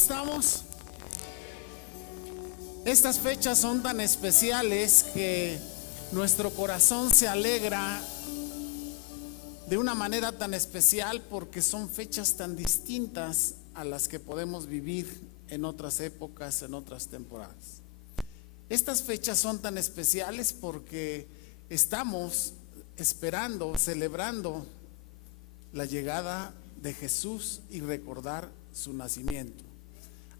estamos? Estas fechas son tan especiales que nuestro corazón se alegra de una manera tan especial porque son fechas tan distintas a las que podemos vivir en otras épocas, en otras temporadas. Estas fechas son tan especiales porque estamos esperando, celebrando la llegada de Jesús y recordar su nacimiento.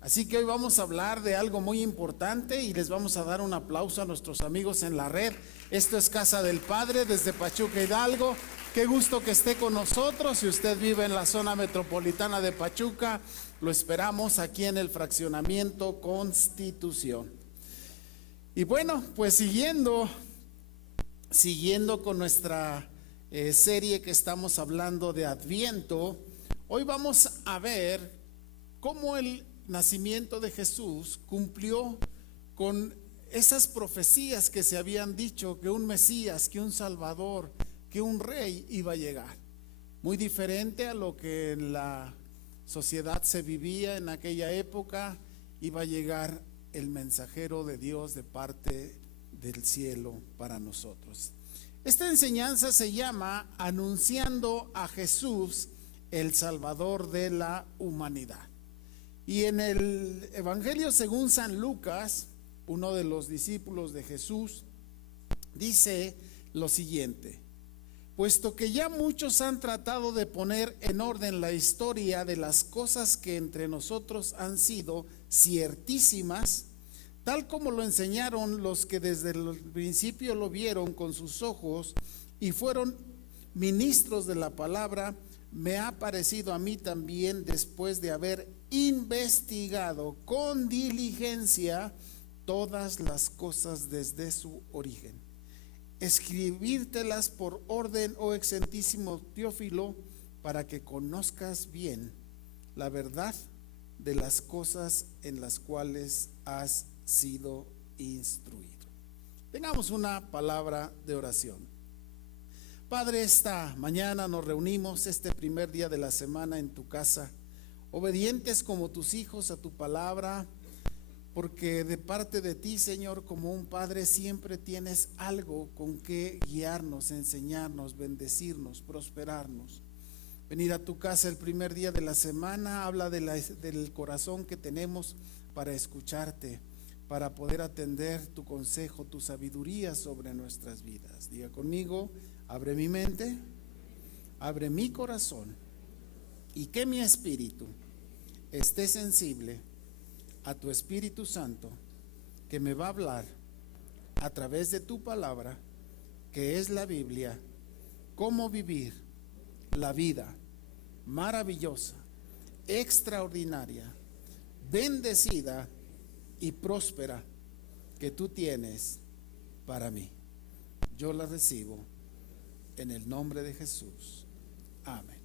Así que hoy vamos a hablar de algo muy importante y les vamos a dar un aplauso a nuestros amigos en la red. Esto es Casa del Padre desde Pachuca, Hidalgo. Qué gusto que esté con nosotros. Si usted vive en la zona metropolitana de Pachuca, lo esperamos aquí en el fraccionamiento Constitución. Y bueno, pues siguiendo con nuestra serie que estamos hablando de Adviento, hoy vamos a ver cómo el nacimiento de Jesús cumplió con esas profecías que se habían dicho, que un Mesías, que un Salvador, que un Rey iba a llegar. Muy diferente a lo que en la sociedad se vivía en aquella época. Iba a llegar el mensajero de Dios de parte del cielo para nosotros. Esta enseñanza se llama Anunciando a Jesús, el Salvador de la humanidad. Y en el Evangelio según San Lucas, uno de los discípulos de Jesús, dice lo siguiente: puesto que ya muchos han tratado de poner en orden la historia de las cosas que entre nosotros han sido ciertísimas, tal como lo enseñaron los que desde el principio lo vieron con sus ojos y fueron ministros de la palabra, me ha parecido a mí también, después de haber investigado con diligencia todas las cosas desde su origen, escribírtelas por orden, oh excelentísimo Teófilo, para que conozcas bien la verdad de las cosas en las cuales has sido instruido. Tengamos una palabra de oración. Padre, esta mañana nos reunimos, este primer día de la semana, en tu casa, obedientes como tus hijos a tu palabra, porque de parte de ti, Señor, como un Padre, siempre tienes algo con que guiarnos, enseñarnos, bendecirnos, prosperarnos. Venir a tu casa el primer día de la semana habla del corazón que tenemos para escucharte, para poder atender tu consejo, tu sabiduría sobre nuestras vidas. Diga conmigo: abre mi mente, abre mi corazón, y que mi espíritu esté sensible a tu Espíritu Santo, que me va a hablar a través de tu palabra, que es la Biblia, cómo vivir la vida maravillosa, extraordinaria, bendecida y próspera que tú tienes para mí. Yo la recibo en el nombre de Jesús. Amén.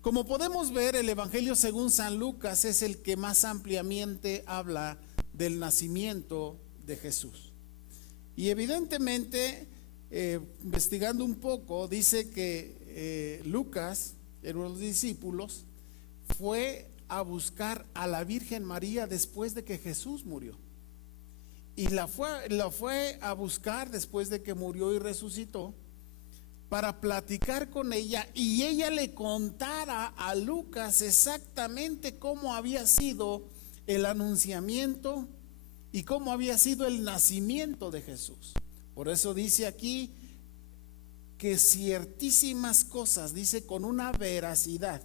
Como podemos ver, el Evangelio según San Lucas es el que más ampliamente habla del nacimiento de Jesús. Y evidentemente, investigando un poco, dice que Lucas, uno de los discípulos, fue a buscar a la Virgen María después de que Jesús murió. Y la fue a buscar después de que murió y resucitó, para platicar con ella y ella le contara a Lucas exactamente cómo había sido el anunciamiento y cómo había sido el nacimiento de Jesús. Por eso dice aquí que ciertísimas cosas, dice con una veracidad.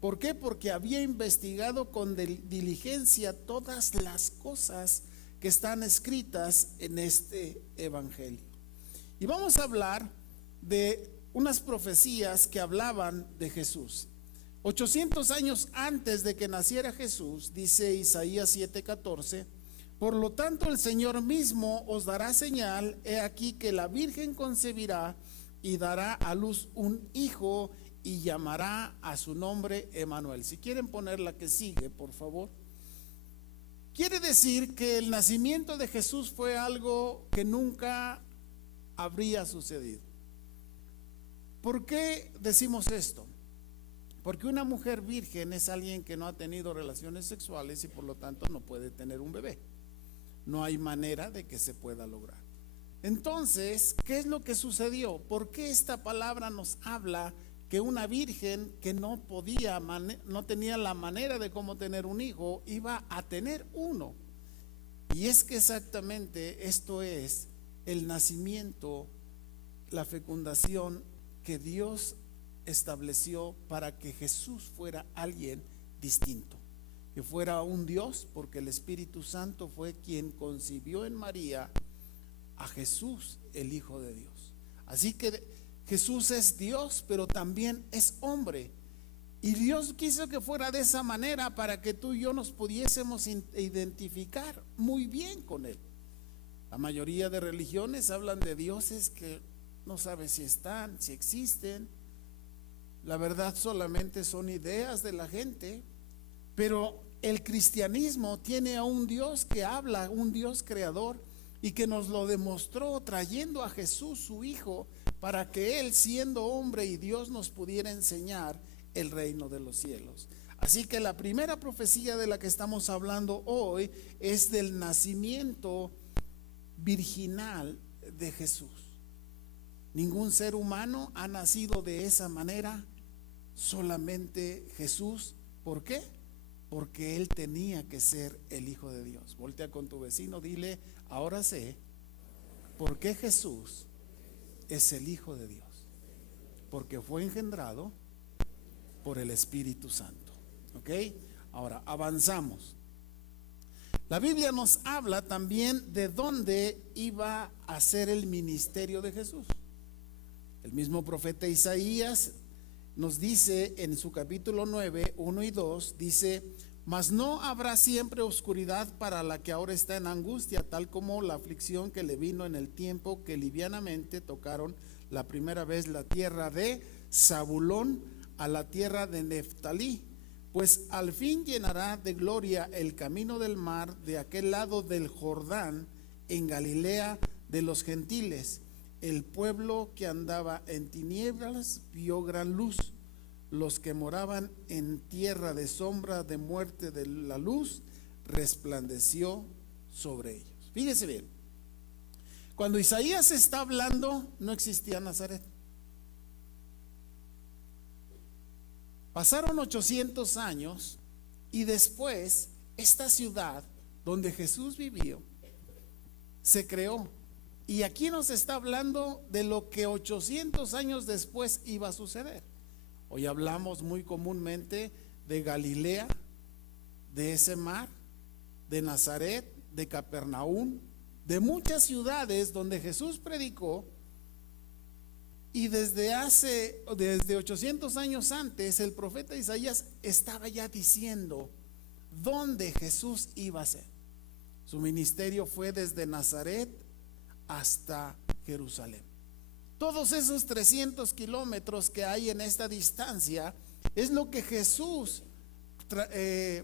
¿Por qué? Porque había investigado con diligencia todas las cosas que están escritas en este Evangelio. Y vamos a hablar de unas profecías que hablaban de Jesús. 800 años antes de que naciera Jesús, dice Isaías 7:14, por lo tanto el Señor mismo os dará señal, he aquí que la Virgen concebirá y dará a luz un hijo y llamará a su nombre Emmanuel. Si quieren poner la que sigue, por favor. Quiere decir que el nacimiento de Jesús fue algo que nunca habría sucedido. ¿Por qué decimos esto? Porque una mujer virgen es alguien que no ha tenido relaciones sexuales y por lo tanto no puede tener un bebé. No hay manera de que se pueda lograr. Entonces, ¿qué es lo que sucedió? ¿Por qué esta palabra nos habla que una virgen que no tenía la manera de cómo tener un hijo, iba a tener uno? Y es que exactamente esto es el nacimiento, la fecundación que Dios estableció para que Jesús fuera alguien distinto, que fuera un Dios, porque el Espíritu Santo fue quien concibió en María a Jesús, el Hijo de Dios. Así que Jesús es Dios, pero también es hombre. Y Dios quiso que fuera de esa manera para que tú y yo nos pudiésemos identificar muy bien con Él. La mayoría de religiones hablan de dioses que no sabes si están, si existen. La verdad solamente son ideas de la gente. Pero el cristianismo tiene a un Dios que habla, un Dios creador, y que nos lo demostró trayendo a Jesús, su Hijo, para que Él, siendo hombre y Dios, nos pudiera enseñar el reino de los cielos. Así que la primera profecía de la que estamos hablando hoy es del nacimiento virginal de Jesús. Ningún ser humano ha nacido de esa manera, solamente Jesús. ¿Por qué? Porque Él tenía que ser el Hijo de Dios. Voltea con tu vecino, dile: ahora sé por qué Jesús es el Hijo de Dios, porque fue engendrado por el Espíritu Santo. ¿Ok? Ahora avanzamos. La Biblia nos habla también de dónde iba a ser el ministerio de Jesús. El mismo profeta Isaías nos dice en su capítulo 9, 1 y 2, dice: mas no habrá siempre oscuridad para la que ahora está en angustia, tal como la aflicción que le vino en el tiempo que livianamente tocaron la primera vez la tierra de Zabulón a la tierra de Neftalí, pues al fin llenará de gloria el camino del mar de aquel lado del Jordán, en Galilea de los gentiles. El pueblo que andaba en tinieblas vio gran luz. Los que moraban en tierra de sombra de muerte, de la luz resplandeció sobre ellos. Fíjese bien, cuando Isaías está hablando, no existía Nazaret. Pasaron 800 años y después esta ciudad donde Jesús vivió se creó. Y aquí nos está hablando de lo que 800 años después iba a suceder. Hoy hablamos muy comúnmente de Galilea, de ese mar, de Nazaret, de Capernaum, de muchas ciudades donde Jesús predicó. Y desde 800 años antes, el profeta Isaías estaba ya diciendo dónde Jesús iba a ser. Su ministerio fue desde Nazaret hasta Jerusalén. Todos esos 300 kilómetros que hay en esta distancia es lo que Jesús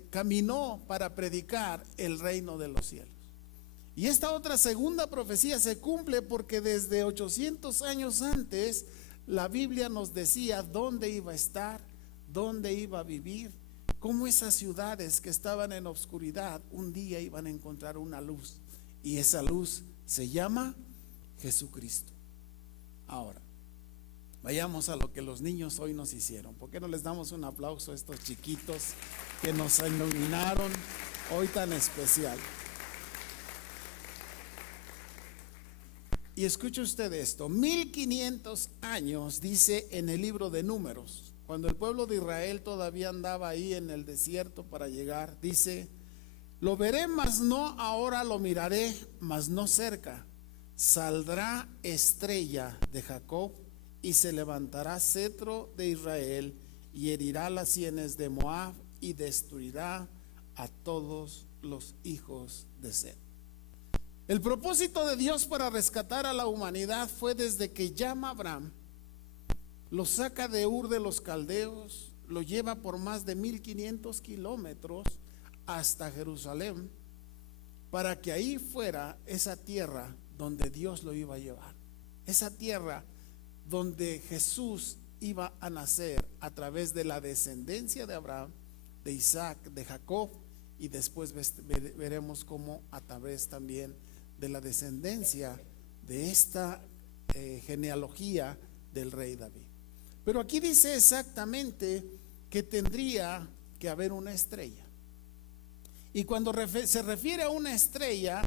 caminó para predicar el reino de los cielos. Y esta otra segunda profecía se cumple porque desde 800 años antes la Biblia nos decía dónde iba a estar, dónde iba a vivir, cómo esas ciudades que estaban en oscuridad un día iban a encontrar una luz, y esa luz se llama Jesucristo. Ahora, vayamos a lo que los niños hoy nos hicieron. ¿Por qué no les damos un aplauso a estos chiquitos que nos iluminaron hoy tan especial? Y escuche usted esto: 1500 años, dice en el libro de Números, cuando el pueblo de Israel todavía andaba ahí en el desierto para llegar, dice: lo veré, mas no ahora, lo miraré, mas no cerca. Saldrá estrella de Jacob y se levantará cetro de Israel, y herirá las sienes de Moab y destruirá a todos los hijos de Set. El propósito de Dios para rescatar a la humanidad fue desde que llama a Abraham, lo saca de Ur de los Caldeos, lo lleva por más de 1500 kilómetros hasta Jerusalén, para que ahí fuera esa tierra donde Dios lo iba a llevar, esa tierra donde Jesús iba a nacer a través de la descendencia de Abraham, de Isaac, de Jacob, y después veremos cómo a través también de la descendencia de esta genealogía del rey David. Pero aquí dice exactamente que tendría que haber una estrella. Y cuando se refiere a una estrella,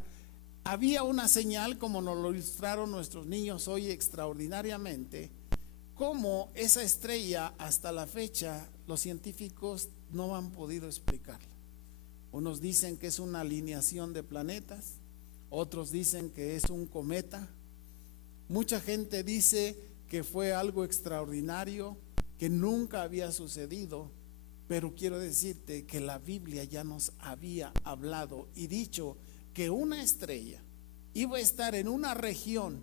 había una señal, como nos lo ilustraron nuestros niños hoy extraordinariamente, como esa estrella hasta la fecha los científicos no han podido explicarla. Unos dicen que es una alineación de planetas, otros dicen que es un cometa. Mucha gente dice que fue algo extraordinario, que nunca había sucedido, pero quiero decirte que la Biblia ya nos había hablado y dicho que una estrella iba a estar en una región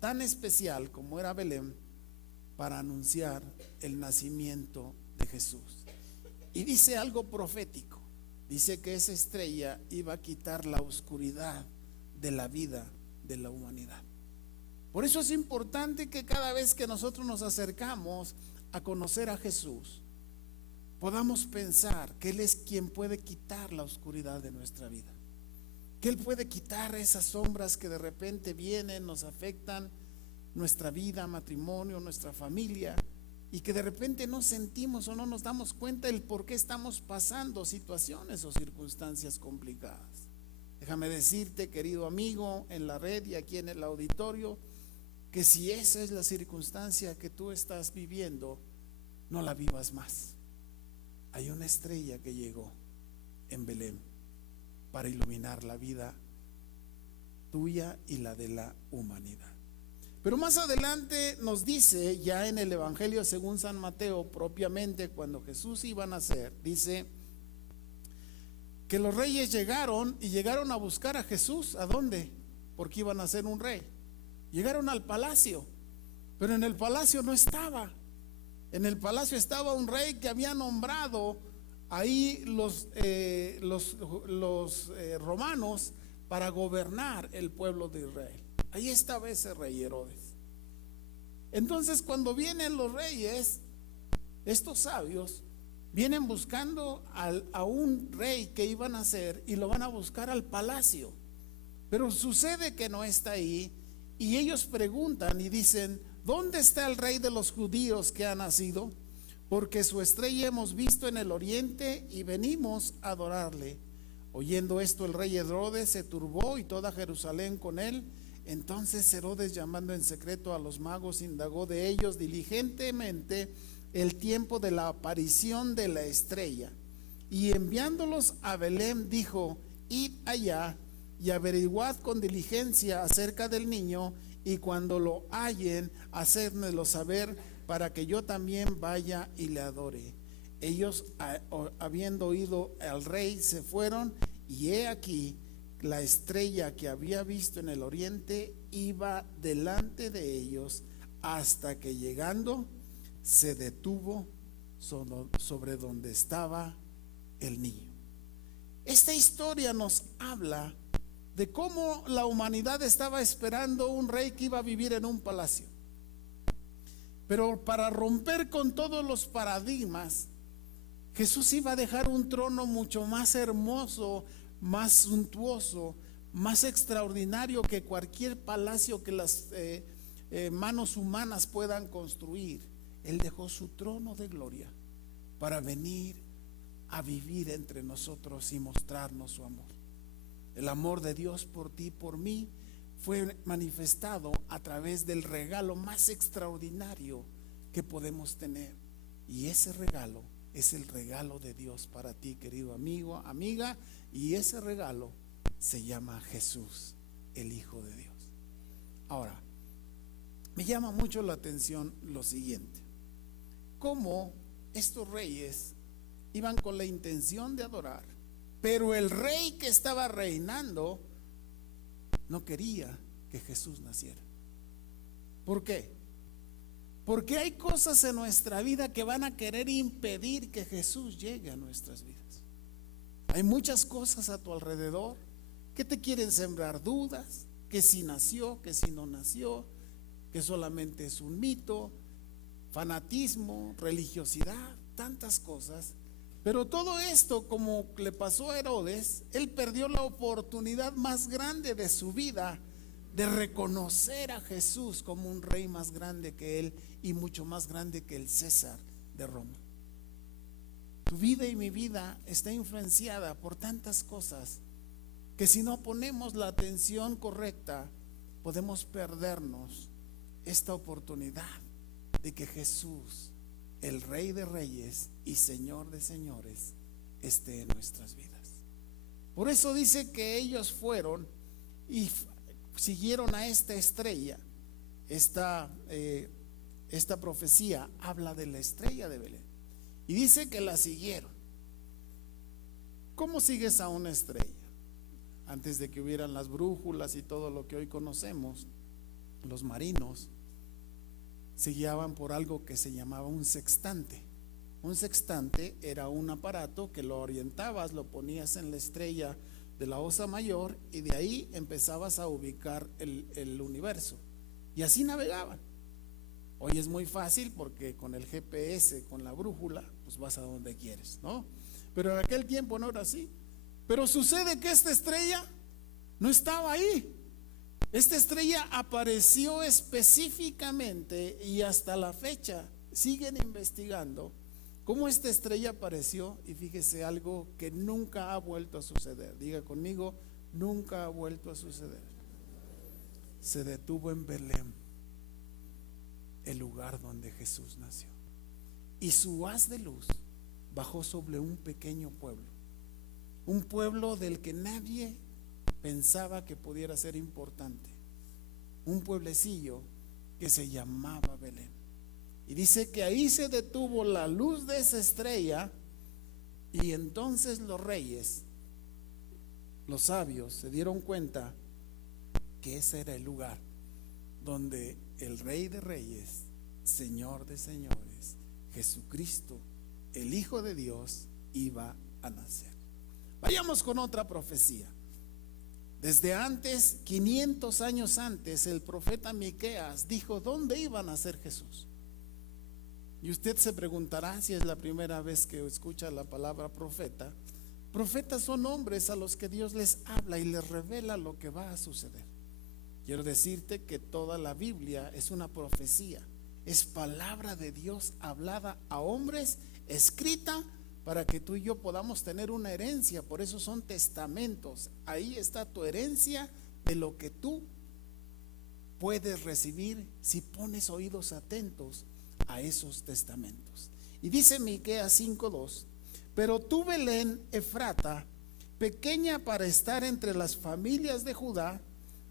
tan especial como era Belén para anunciar el nacimiento de Jesús. Y dice algo profético, dice que esa estrella iba a quitar la oscuridad de la vida de la humanidad. Por eso es importante que cada vez que nosotros nos acercamos a conocer a Jesús, podamos pensar que Él es quien puede quitar la oscuridad de nuestra vida, que Él puede quitar esas sombras que de repente vienen, nos afectan nuestra vida, matrimonio, nuestra familia, y que de repente no sentimos o no nos damos cuenta el por qué estamos pasando situaciones o circunstancias complicadas. Déjame decirte, querido amigo, en la red y aquí en el auditorio, que si esa es la circunstancia que tú estás viviendo, no la vivas más. Hay una estrella que llegó en Belén para iluminar la vida tuya y la de la humanidad. Pero más adelante nos dice, ya en el Evangelio según San Mateo, propiamente cuando Jesús iba a nacer, dice que los reyes llegaron a buscar a Jesús. ¿A dónde? Porque iban a ser un rey. Llegaron al palacio, pero en el palacio no estaba. En el palacio estaba un rey que había nombrado ahí los romanos para gobernar el pueblo de Israel. Ahí estaba ese rey Herodes. Entonces cuando vienen los reyes, estos sabios vienen buscando a un rey que iban a nacer y lo van a buscar al palacio. Pero sucede que no está ahí y ellos preguntan y dicen: ¿dónde está el rey de los judíos que ha nacido? Porque su estrella hemos visto en el oriente y venimos a adorarle. Oyendo esto, el rey Herodes se turbó y toda Jerusalén con él. Entonces Herodes, llamando en secreto a los magos, indagó de ellos diligentemente el tiempo de la aparición de la estrella, y enviándolos a Belén dijo: id allá y averiguad con diligencia acerca del niño, y cuando lo hallen, hacedmelo saber para que yo también vaya y le adore. Ellos, habiendo oído al rey, se fueron, y he aquí la estrella que había visto en el oriente iba delante de ellos, hasta que llegando se detuvo sobre donde estaba el niño. Esta historia nos habla de cómo la humanidad estaba esperando un rey que iba a vivir en un palacio. Pero para romper con todos los paradigmas, Jesús iba a dejar un trono mucho más hermoso, más suntuoso, más extraordinario que cualquier palacio que las manos humanas puedan construir. Él dejó su trono de gloria para venir a vivir entre nosotros y mostrarnos su amor. El amor de Dios por ti y por mí fue manifestado a través del regalo más extraordinario que podemos tener, y ese regalo es el regalo de Dios para ti, querido amigo, amiga, y ese regalo se llama Jesús, el Hijo de Dios. Ahora, me llama mucho la atención lo siguiente: cómo estos reyes iban con la intención de adorar, pero el rey que estaba reinando no quería que Jesús naciera. ¿Por qué? Porque hay cosas en nuestra vida que van a querer impedir que Jesús llegue a nuestras vidas. Hay muchas cosas a tu alrededor que te quieren sembrar dudas, que si nació, que si no nació, que solamente es un mito. fanatismo, religiosidad, tantas cosas. Pero todo esto, como le pasó a Herodes, él perdió la oportunidad más grande de su vida de reconocer a Jesús como un rey más grande que él y mucho más grande que el César de Roma. Tu vida y mi vida está influenciada por tantas cosas que si no ponemos la atención correcta, podemos perdernos esta oportunidad de que Jesús, el Rey de Reyes y Señor de Señores, esté en nuestras vidas. Por eso dice que ellos fueron y siguieron a esta estrella. Esta profecía habla de la estrella de Belén y dice que la siguieron. ¿Cómo sigues a una estrella? Antes de que hubieran las brújulas y todo lo que hoy conocemos, los marinos se guiaban por algo que se llamaba un sextante. Un sextante era un aparato que lo orientabas, lo ponías en la estrella de la Osa Mayor y de ahí empezabas a ubicar el universo. Y así navegaban. Hoy es muy fácil porque con el GPS, con la brújula, pues vas a donde quieres, ¿no? Pero en aquel tiempo no era así. Pero sucede que esta estrella no estaba ahí. Esta estrella apareció específicamente y hasta la fecha siguen investigando cómo esta estrella apareció. Y fíjese, algo que nunca ha vuelto a suceder. Diga conmigo, nunca ha vuelto a suceder. Se detuvo en Belén, el lugar donde Jesús nació, y su haz de luz bajó sobre un pequeño pueblo, un pueblo del que nadie pensaba que pudiera ser importante, un pueblecillo que se llamaba Belén. Y dice que ahí se detuvo la luz de esa estrella, y entonces los reyes, los sabios, se dieron cuenta que ese era el lugar donde el Rey de Reyes, Señor de Señores, Jesucristo, el Hijo de Dios, iba a nacer. Vayamos con otra profecía. Desde antes, 500 años antes, el profeta Miqueas dijo dónde iba a nacer Jesús. Y usted se preguntará si es la primera vez que escucha la palabra profeta. Profetas son hombres a los que Dios les habla y les revela lo que va a suceder. Quiero decirte que toda la Biblia es una profecía, es palabra de Dios hablada a hombres, escrita para que tú y yo podamos tener una herencia. Por eso son testamentos. Ahí está tu herencia de lo que tú puedes recibir si pones oídos atentos a esos testamentos. Y dice Miqueas 5:2: pero tú, Belén Efrata, pequeña para estar entre las familias de Judá,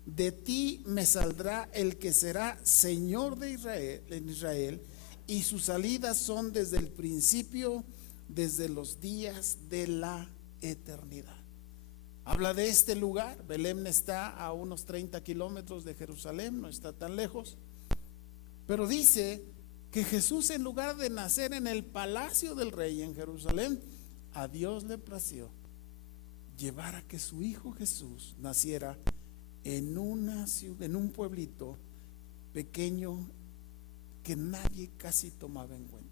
de ti me saldrá el que será Señor de Israel, en Israel, y sus salidas son desde el principio, desde los días de la eternidad. Habla de este lugar. Belén está a unos 30 kilómetros de Jerusalén, no está tan lejos. Pero dice que Jesús, en lugar de nacer en el palacio del rey en Jerusalén, a Dios le plació llevar a que su hijo Jesús naciera en una ciudad, en un pueblito pequeño que nadie casi tomaba en cuenta.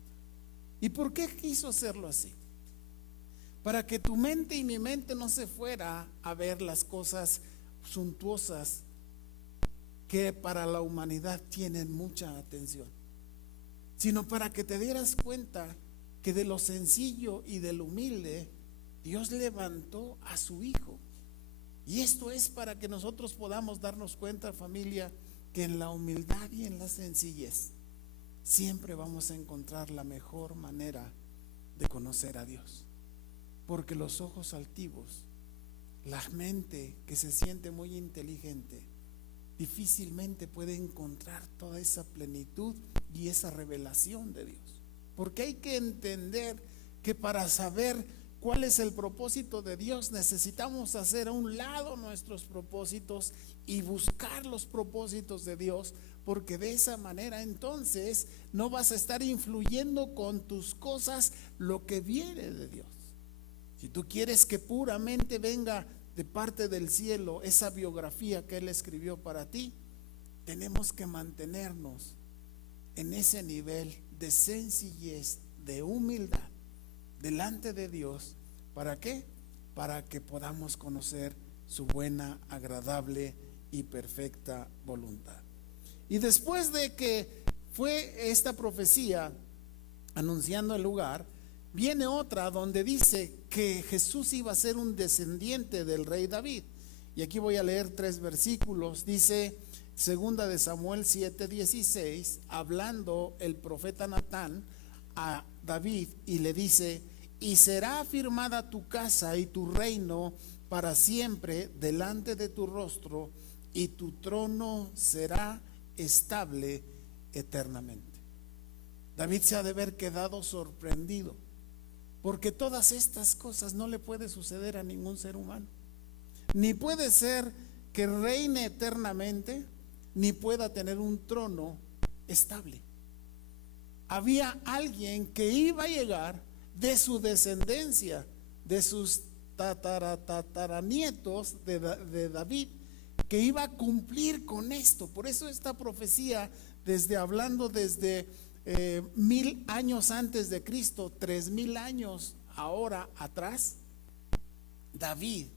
¿Y por qué quiso hacerlo así? Para que tu mente y mi mente no se fuera a ver las cosas suntuosas que para la humanidad tienen mucha atención, sino para que te dieras cuenta que de lo sencillo y de lo humilde Dios levantó a su hijo. Y esto es para que nosotros podamos darnos cuenta, familia, que en la humildad y en la sencillez siempre vamos a encontrar la mejor manera de conocer a Dios. Porque los ojos altivos, la mente que se siente muy inteligente, difícilmente puede encontrar toda esa plenitud y esa revelación de Dios. Porque hay que entender que para saber cuál es el propósito de Dios, necesitamos hacer a un lado nuestros propósitos y buscar los propósitos de Dios, porque de esa manera entonces no vas a estar influyendo con tus cosas lo que viene de Dios. Si tú quieres que puramente venga de parte del cielo esa biografía que Él escribió para ti, tenemos que mantenernos en ese nivel de sencillez, de humildad delante de Dios. ¿Para qué? Para que podamos conocer su buena, agradable y perfecta voluntad. Y después de que fue esta profecía anunciando el lugar, viene otra donde dice que Jesús iba a ser un descendiente del rey David. Y aquí voy a leer 3 versículos. Dice segunda de Samuel 7:16, hablando el profeta Natán a David, y le dice: y será afirmada tu casa y tu reino para siempre delante de tu rostro, y tu trono será estable eternamente. David se ha de haber quedado sorprendido, porque todas estas cosas no le puede suceder a ningún ser humano. Ni puede ser que reine eternamente, ni pueda tener un trono estable. Había alguien que iba a llegar de su descendencia, de sus tataranietos de David, que iba a cumplir con esto. Por eso esta profecía, hablando desde 1000 años antes de Cristo, 3000 años ahora atrás, David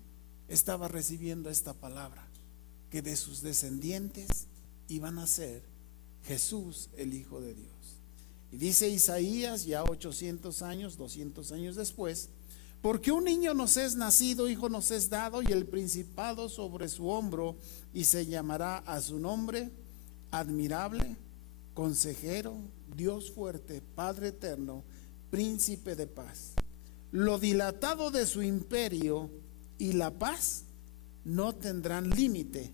estaba recibiendo esta palabra, que de sus descendientes iban a ser Jesús, el Hijo de Dios. Y dice Isaías, ya 800 años, 200 años después: porque un niño nos es nacido, hijo nos es dado, y el principado sobre su hombro, y se llamará a su nombre admirable, consejero, Dios fuerte, Padre eterno, príncipe de paz. Lo dilatado de su imperio y la paz no tendrán límite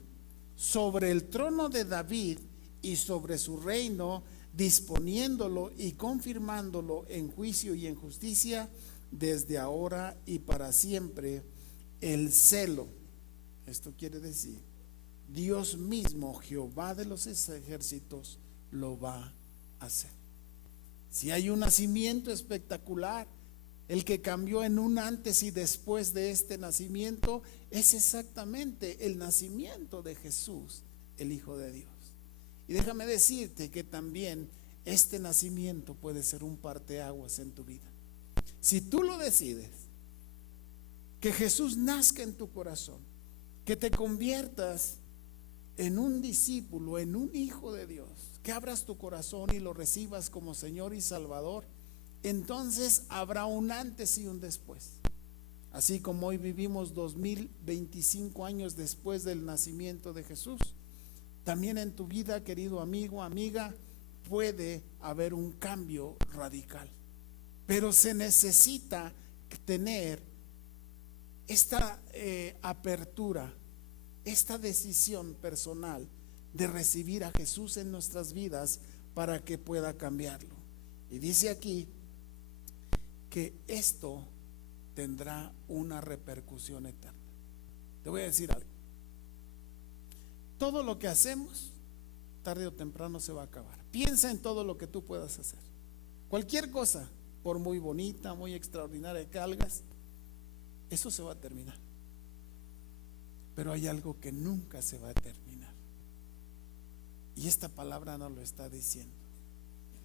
sobre el trono de David y sobre su reino, disponiéndolo y confirmándolo en juicio y en justicia desde ahora y para siempre. El celo, esto quiere decir, Dios mismo, Jehová de los ejércitos, lo va a hacer. Si hay un nacimiento espectacular, el que cambió en un antes y después de este nacimiento es exactamente el nacimiento de Jesús, el Hijo de Dios. Y déjame decirte que también este nacimiento puede ser un parteaguas en tu vida. Si tú lo decides, que Jesús nazca en tu corazón, que te conviertas en un discípulo, en un hijo de Dios, que abras tu corazón y lo recibas como Señor y Salvador, entonces habrá un antes y un después. Así como hoy vivimos 2025 años después del nacimiento de Jesús, también en tu vida, querido amigo, amiga, puede haber un cambio radical. Pero se necesita tener esta apertura, esta decisión personal de recibir a Jesús en nuestras vidas para que pueda cambiarlo. Y dice aquí que esto tendrá una repercusión eterna. Te voy a decir algo. Todo lo que hacemos, tarde o temprano se va a acabar. Piensa en todo lo que tú puedas hacer. Cualquier cosa, por muy bonita, muy extraordinaria que hagas, eso se va a terminar. Pero hay algo que nunca se va a terminar. Y esta palabra nos lo está diciendo.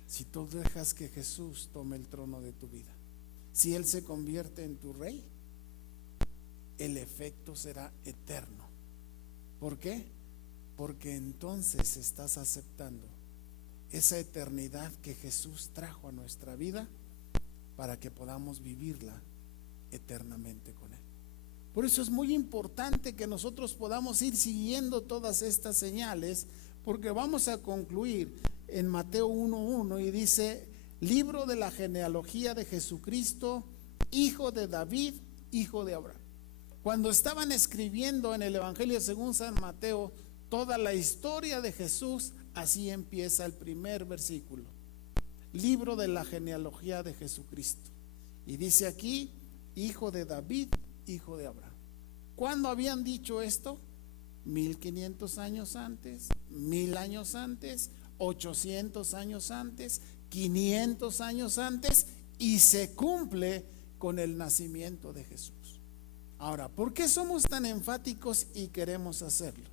Si tú dejas que Jesús tome el trono de tu vida, si Él se convierte en tu rey, el efecto será eterno. ¿Por qué? Porque entonces estás aceptando esa eternidad que Jesús trajo a nuestra vida para que podamos vivirla eternamente con Él. Por eso es muy importante que nosotros podamos ir siguiendo todas estas señales, porque vamos a concluir en Mateo 1:1 y dice: libro de la genealogía de Jesucristo, hijo de David, hijo de Abraham. Cuando estaban escribiendo en el Evangelio según San Mateo toda la historia de Jesús, así empieza el primer versículo: libro de la genealogía de Jesucristo. Y dice aquí: hijo de David, hijo de Abraham. ¿Cuándo habían dicho esto? 1500 años antes, 1000 años antes, 800 años antes, 500 años antes, y se cumple con el nacimiento de Jesús. Ahora, ¿por qué somos tan enfáticos y queremos hacerlo?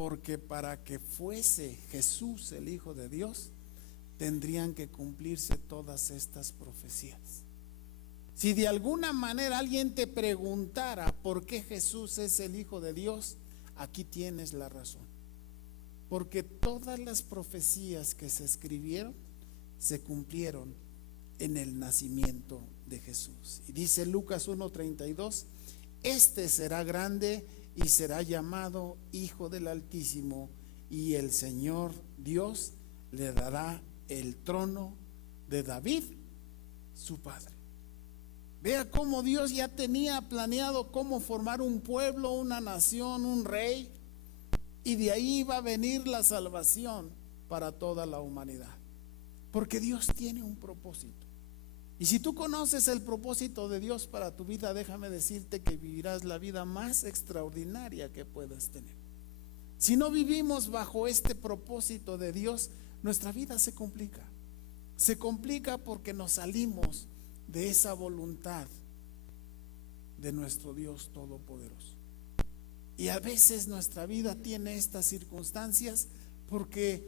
porque para que fuese Jesús el Hijo de Dios, tendrían que cumplirse todas estas profecías. Si de alguna manera alguien te preguntara por qué Jesús es el Hijo de Dios, aquí tienes la razón. Porque todas las profecías que se escribieron se cumplieron en el nacimiento de Jesús. Y dice Lucas 1:32, este será grande y será llamado Hijo del Altísimo, y el Señor Dios le dará el trono de David, su padre. Vea cómo Dios ya tenía planeado cómo formar un pueblo, una nación, un rey, y de ahí va a venir la salvación para toda la humanidad. Porque Dios tiene un propósito. Y si tú conoces el propósito de Dios para tu vida, déjame decirte que vivirás la vida más extraordinaria que puedas tener. Si no vivimos bajo este propósito de Dios, nuestra vida se complica. Se complica porque nos salimos de esa voluntad de nuestro Dios Todopoderoso. Y a veces nuestra vida tiene estas circunstancias porque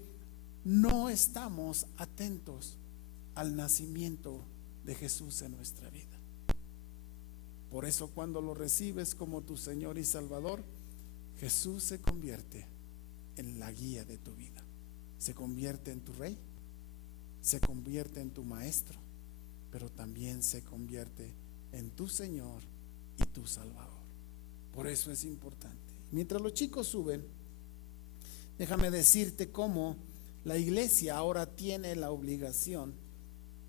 no estamos atentos al nacimiento de Jesús en nuestra vida. Por eso cuando lo recibes como tu Señor y Salvador, Jesús se convierte en la guía de tu vida. Se convierte en tu Rey, se convierte en tu Maestro, pero también se convierte en tu Señor y tu Salvador. Por eso es importante. Mientras los chicos suben, déjame decirte cómo la iglesia ahora tiene la obligación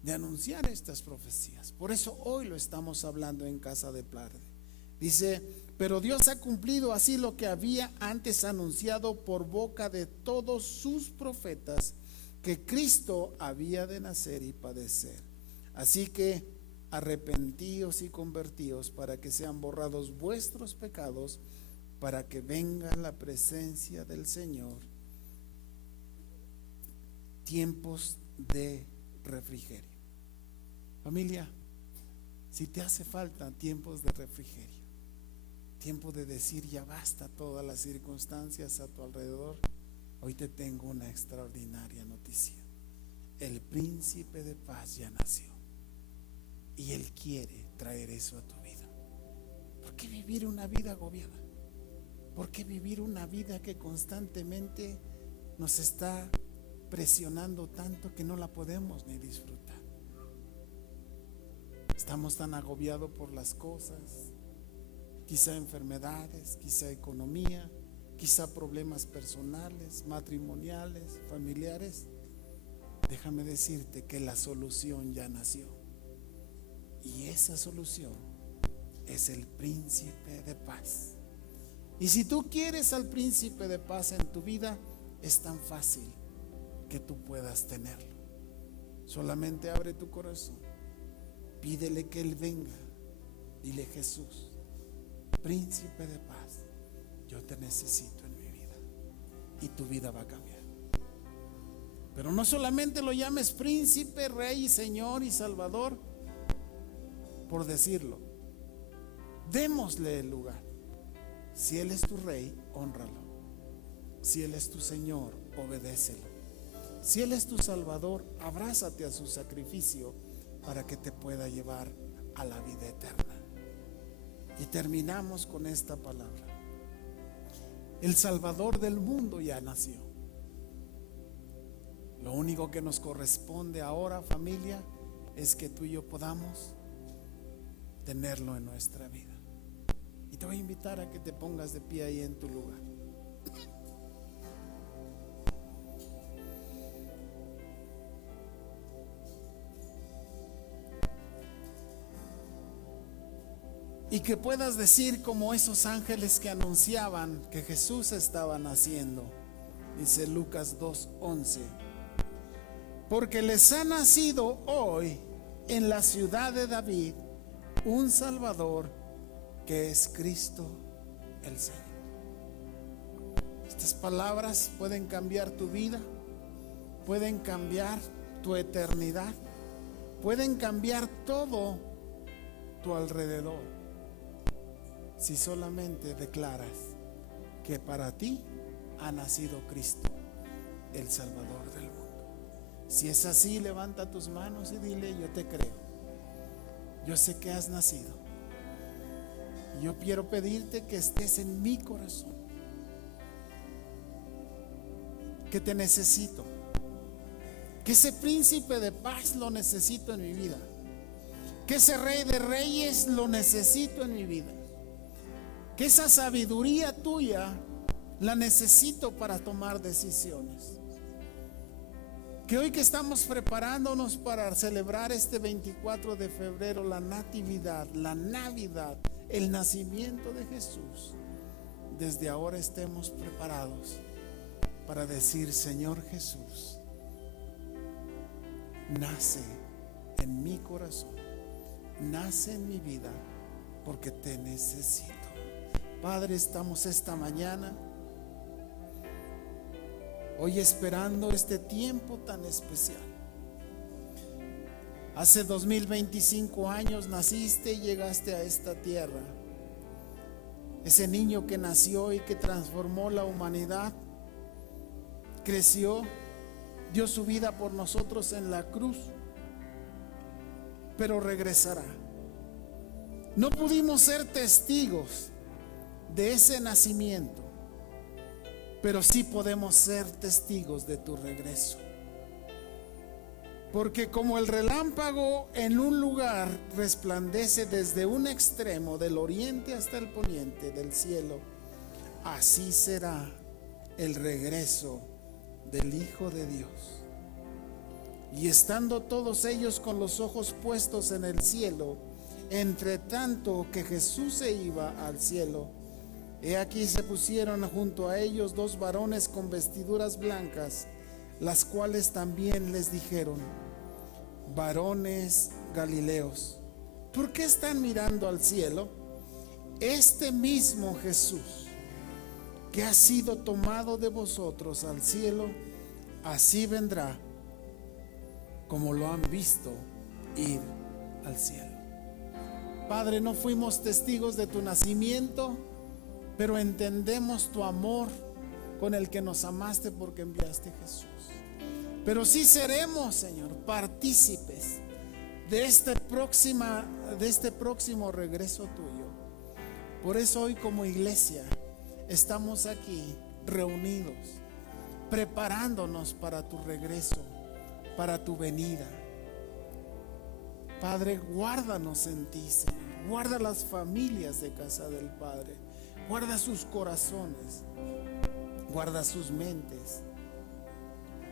de anunciar estas profecías. Por eso hoy lo estamos hablando en Casa de Plata. Dice, pero Dios ha cumplido así lo que había antes anunciado por boca de todos sus profetas, que Cristo había de nacer y padecer. Así que arrepentíos y convertíos para que sean borrados vuestros pecados, para que venga la presencia del Señor, tiempos de refrigerio. Familia, si te hace falta tiempos de refrigerio, tiempo de decir ya basta todas las circunstancias a tu alrededor, hoy te tengo una extraordinaria noticia. El príncipe de paz ya nació y Él quiere traer eso a tu vida. ¿Por qué vivir una vida agobiada? ¿Por qué vivir una vida que constantemente nos está presionando tanto que no la podemos ni disfrutar? Estamos tan agobiados por las cosas, quizá enfermedades, quizá economía, quizá problemas personales, matrimoniales, familiares. Déjame decirte que la solución ya nació, y esa solución es el príncipe de paz. Y si tú quieres al príncipe de paz en tu vida, es tan fácil que tú puedas tenerlo. Solamente abre tu corazón, pídele que Él venga, dile: Jesús, príncipe de paz, yo te necesito en mi vida, y tu vida va a cambiar. Pero no solamente lo llames príncipe, rey, señor y salvador por decirlo. Démosle el lugar. Si Él es tu rey, hónralo. Si Él es tu Señor, obedécelo. Si Él es tu Salvador, abrázate a su sacrificio para que te pueda llevar a la vida eterna. Y terminamos con esta palabra: el Salvador del mundo ya nació. Lo único que nos corresponde ahora, familia, es que tú y yo podamos tenerlo en nuestra vida. Y te voy a invitar a que te pongas de pie ahí en tu lugar. Y que puedas decir como esos ángeles que anunciaban que Jesús estaba naciendo. Dice Lucas 2:11: porque les ha nacido hoy en la ciudad de David un Salvador, que es Cristo el Señor. Estas palabras pueden cambiar tu vida, pueden cambiar tu eternidad, pueden cambiar todo tu alrededor, si solamente declaras que para ti ha nacido Cristo, el Salvador del mundo. Si es así, levanta tus manos y dile: yo te creo, yo sé que has nacido. Yo quiero pedirte que estés en mi corazón, que te necesito, que ese príncipe de paz lo necesito en mi vida, que ese rey de reyes lo necesito en mi vida, que esa sabiduría tuya la necesito para tomar decisiones. Que hoy que estamos preparándonos para celebrar este 24 de febrero la natividad, la Navidad, el nacimiento de Jesús, desde ahora estemos preparados para decir: Señor Jesús, nace en mi corazón, nace en mi vida, porque te necesito. Padre, estamos esta mañana, hoy esperando este tiempo tan especial. Hace 2025 años naciste y llegaste a esta tierra. Ese niño que nació y que transformó la humanidad, creció, dio su vida por nosotros en la cruz, pero regresará. No pudimos ser testigos de ese nacimiento, pero sí podemos ser testigos de tu regreso. Porque como el relámpago en un lugar resplandece desde un extremo del oriente hasta el poniente del cielo, así será el regreso del Hijo de Dios. Y estando todos ellos con los ojos puestos en el cielo, entre tanto que Jesús se iba al cielo, he aquí se pusieron junto a ellos dos varones con vestiduras blancas, las cuales también les dijeron: varones Galileos, ¿por qué están mirando al cielo? Este mismo Jesús que ha sido tomado de vosotros al cielo, así vendrá como lo han visto ir al cielo. Padre, no fuimos testigos de tu nacimiento, pero entendemos tu amor con el que nos amaste porque enviaste a Jesús. Pero sí seremos, Señor, partícipes de este próximo regreso tuyo. Por eso hoy como iglesia estamos aquí reunidos, preparándonos para tu regreso, para tu venida. Padre, guárdanos en ti, Señor. Guarda las familias de casa del Padre. Guarda sus corazones. Guarda sus mentes.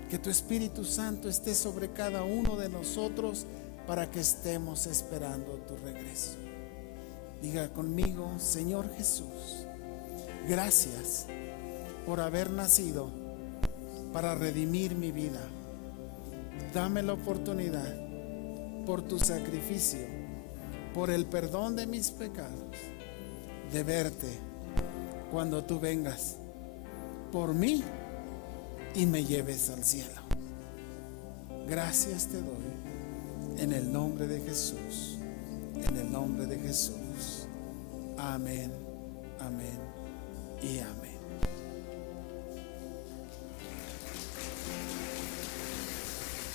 Que tu Espíritu Santo esté sobre cada uno de nosotros para que estemos esperando tu regreso. Diga conmigo: Señor Jesús, gracias por haber nacido para redimir mi vida. Dame la oportunidad, por tu sacrificio, por el perdón de mis pecados, de verte cuando tú vengas por mí y me lleves al cielo. Gracias te doy en el nombre de Jesús, en el nombre de Jesús. Amén, amén y amén.